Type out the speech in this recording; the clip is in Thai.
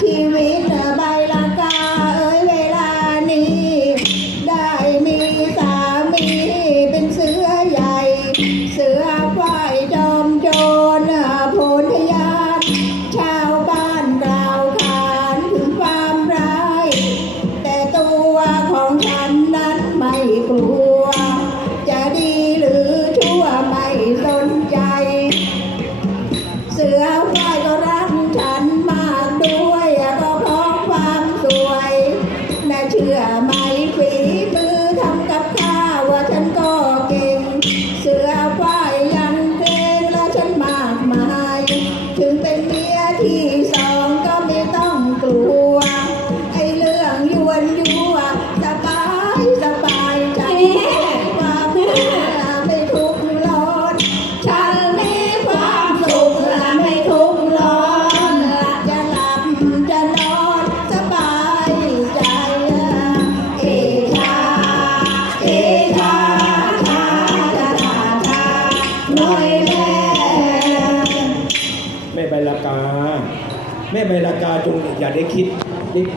ชีวิตใบละกาเอ้ยเวลานี้ ได้มีสามีเป็นเสือใหญ่ เสือฝ่ายจอมโจรโพนทยานชาวบ้านกล่าวขานถึงความร้าย แต่ตัวของฉันนั้นไม่กลัว น่า แม่ใบลากา แม่ใบลากาจงอย่าได้คิด